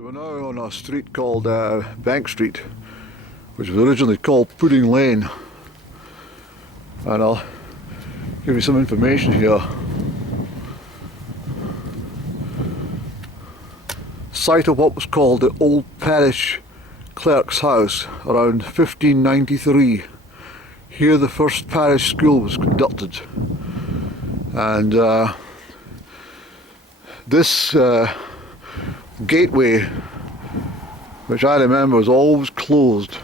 So we're now on a street called Bank Street, which was originally called Pudding Lane, and I'll give you some information here. Site of what was called the old parish clerk's house around 1593. Here the first parish school was conducted, and this gateway, which I remember was always closed.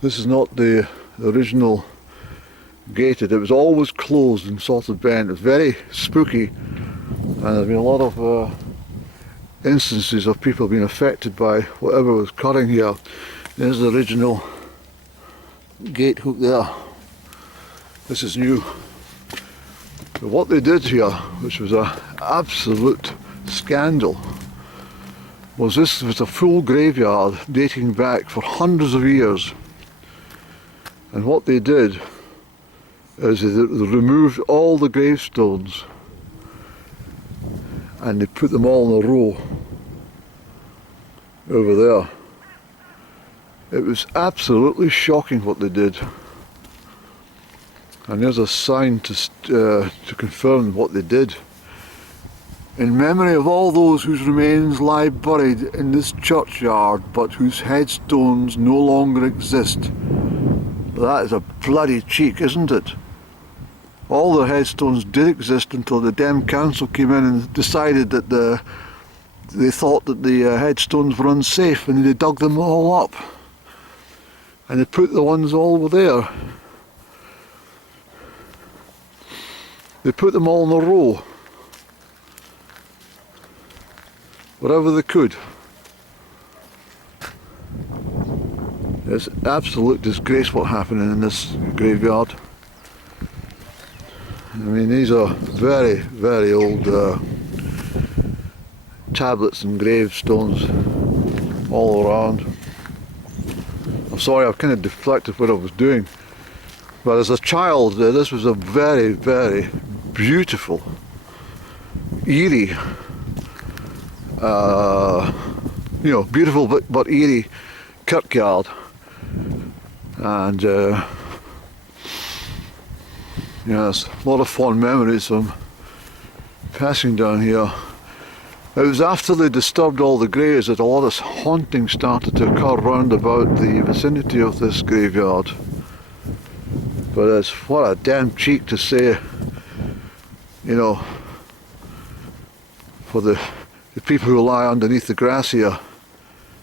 This is not the original gated, it was always closed and sort of bent. It was very spooky, and there's been a lot of instances of people being affected by whatever was occurring here. There's the original gate hook there. This is new. So what they did here, which was an absolute scandal, was this was a full graveyard dating back for hundreds of years. And what they did is they removed all the gravestones and they put them all in a row over there. It was absolutely shocking what they did. And there's a sign to confirm what they did. In memory of all those whose remains lie buried in this churchyard, but whose headstones no longer exist. That is a bloody cheek, isn't it? All their headstones did exist until the Dem Council came in and decided that they thought that the headstones were unsafe, and they dug them all up. And they put the ones all over there. They put them all in a row, wherever they could. It's absolute disgrace what happened in this graveyard. I mean, these are very, very old tablets and gravestones all around. I'm sorry, I've kind of deflected what I was doing. But as a child, this was a very, very beautiful, eerie, beautiful but eerie kirkyard. And there's a lot of fond memories of passing down here. It was after they disturbed all the graves that a lot of haunting started to occur round about the vicinity of this graveyard. But it's what a damn cheek to say, for the people who lie underneath the grass here,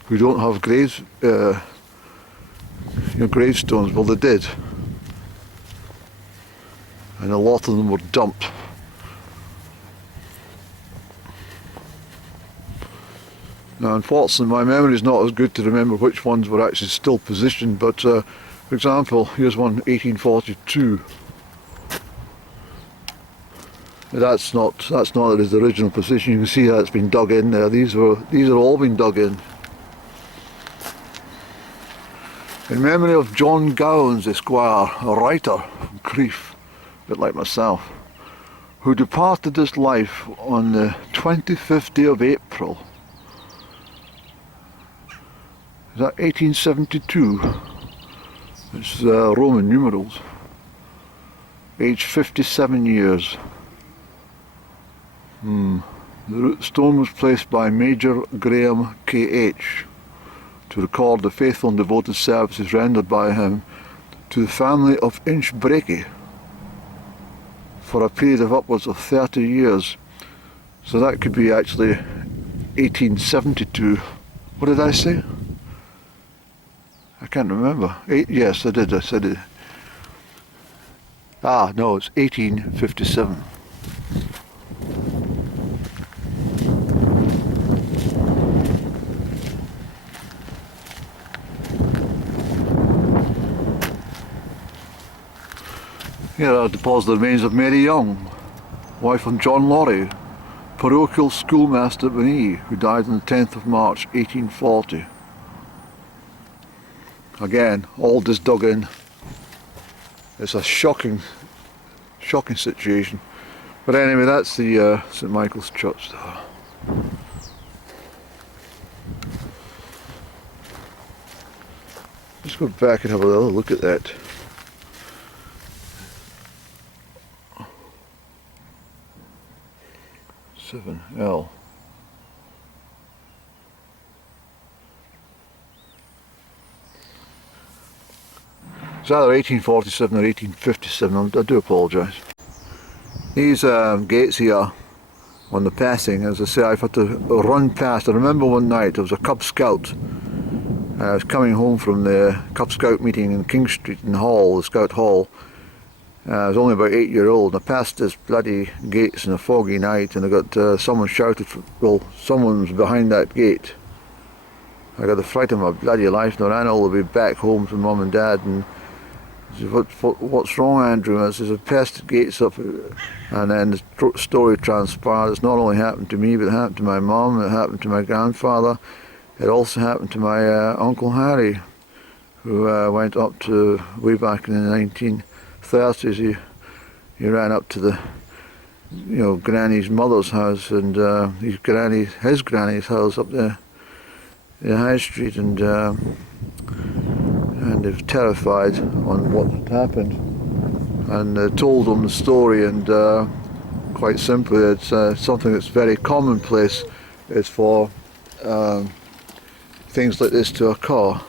who don't have gravestones. Well, they did, and a lot of them were dumped. Now, unfortunately, my memory is not as good to remember which ones were actually still positioned, but for example, here's one 1842. That's not its original position. You can see how it's been dug in there. These are all been dug in. In memory of John Gowans, Esquire, a writer from Crieff, a bit like myself, who departed this life on the 25th day of April. Is that 1872? It's Roman numerals. Aged 57 years. The stone was placed by Major Graham K.H. to record the faithful and devoted services rendered by him to the family of Inchbreaky for a period of upwards of 30 years. So that could be actually 1872. What did I say? I can't remember. Yes, I did. I said it. Ah, no, it's 1857. Here are deposited remains of Mary Young, wife of John Laurie, parochial schoolmaster at Benee, who died on the 10th of March 1840. Again, all just dug in. It's a shocking situation. But anyway, that's the St Michael's Church there. Let's go back and have a little look at that. L. It's either 1847 or 1857, I do apologise. These gates here on the passing, as I say, I've had to run past. I remember one night, there was a Cub Scout. I was coming home from the Cub Scout meeting in King Street in Hall, the Scout Hall. I was only about 8-year-old, and I passed this bloody gates in a foggy night, and I got someone shouted, well, someone was behind that gate. I got the fright of my bloody life, and I ran all the way back home to Mum and Dad, and I said, what's wrong, Andrew? And I said, I passed the gates up, and then the story transpired. It's not only happened to me, but it happened to my mum, it happened to my grandfather, it also happened to my Uncle Harry, who went up to, way back in the 1930s, he ran up to the, you know, Granny's mother's house, and his granny's house up there in High Street, and they were terrified on what had happened, and told them the story, and quite simply, it's something that's very commonplace. It's for things like this to occur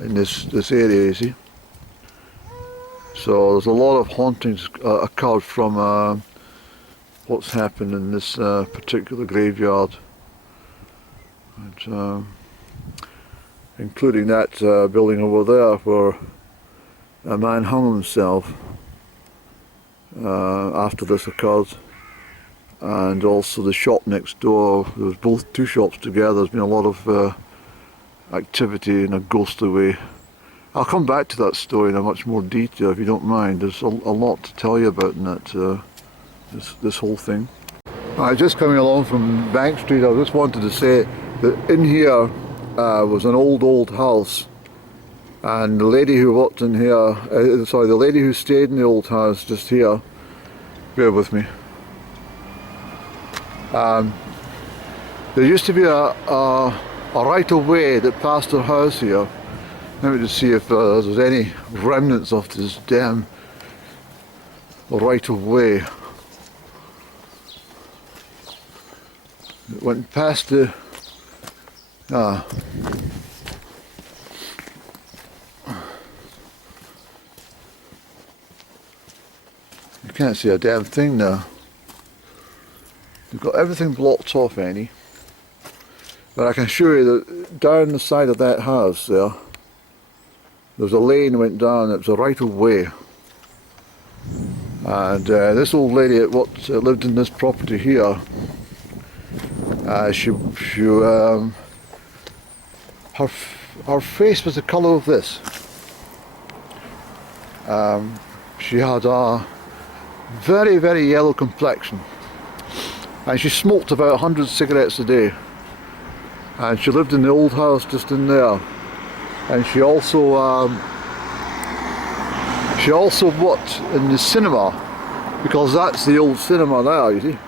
in this area, you see. So there's a lot of hauntings occurred from what's happened in this particular graveyard, and, including that building over there where a man hung himself after this occurred, and also the shop next door. There was both two shops together. There's been a lot of activity in a ghostly way. I'll come back to that story in a much more detail if you don't mind. There's a lot to tell you about in that this whole thing. Just coming along from Bank Street, I just wanted to say that in here was an old house, and the lady who worked in here, the lady who stayed in the old house just here, bear with me, there used to be a right of way that passed her house here. Let me just see if there's any remnants of this damn right of way. It went past the you can't see a damn thing now. They've got everything blocked off, Annie. But I can assure you that down the side of that house there's a lane went down. It was a right of way. And this old lady that lived in this property here, her face was the colour of this. She had a very, very yellow complexion, and she smoked about 100 cigarettes a day, and she lived in the old house just in there, and she also worked in the cinema, because that's the old cinema there, you see.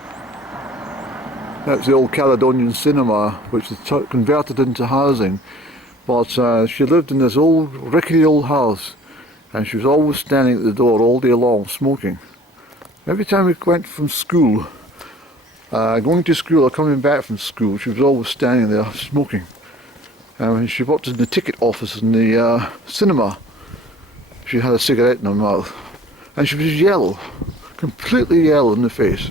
That's the old Caledonian cinema, which is converted into housing. But she lived in this old, rickety old house, and she was always standing at the door all day long, smoking. Every time we went from school, going to school or coming back from school, she was always standing there smoking. And when she worked in the ticket office in the cinema, she had a cigarette in her mouth. And she was yellow, completely yellow in the face.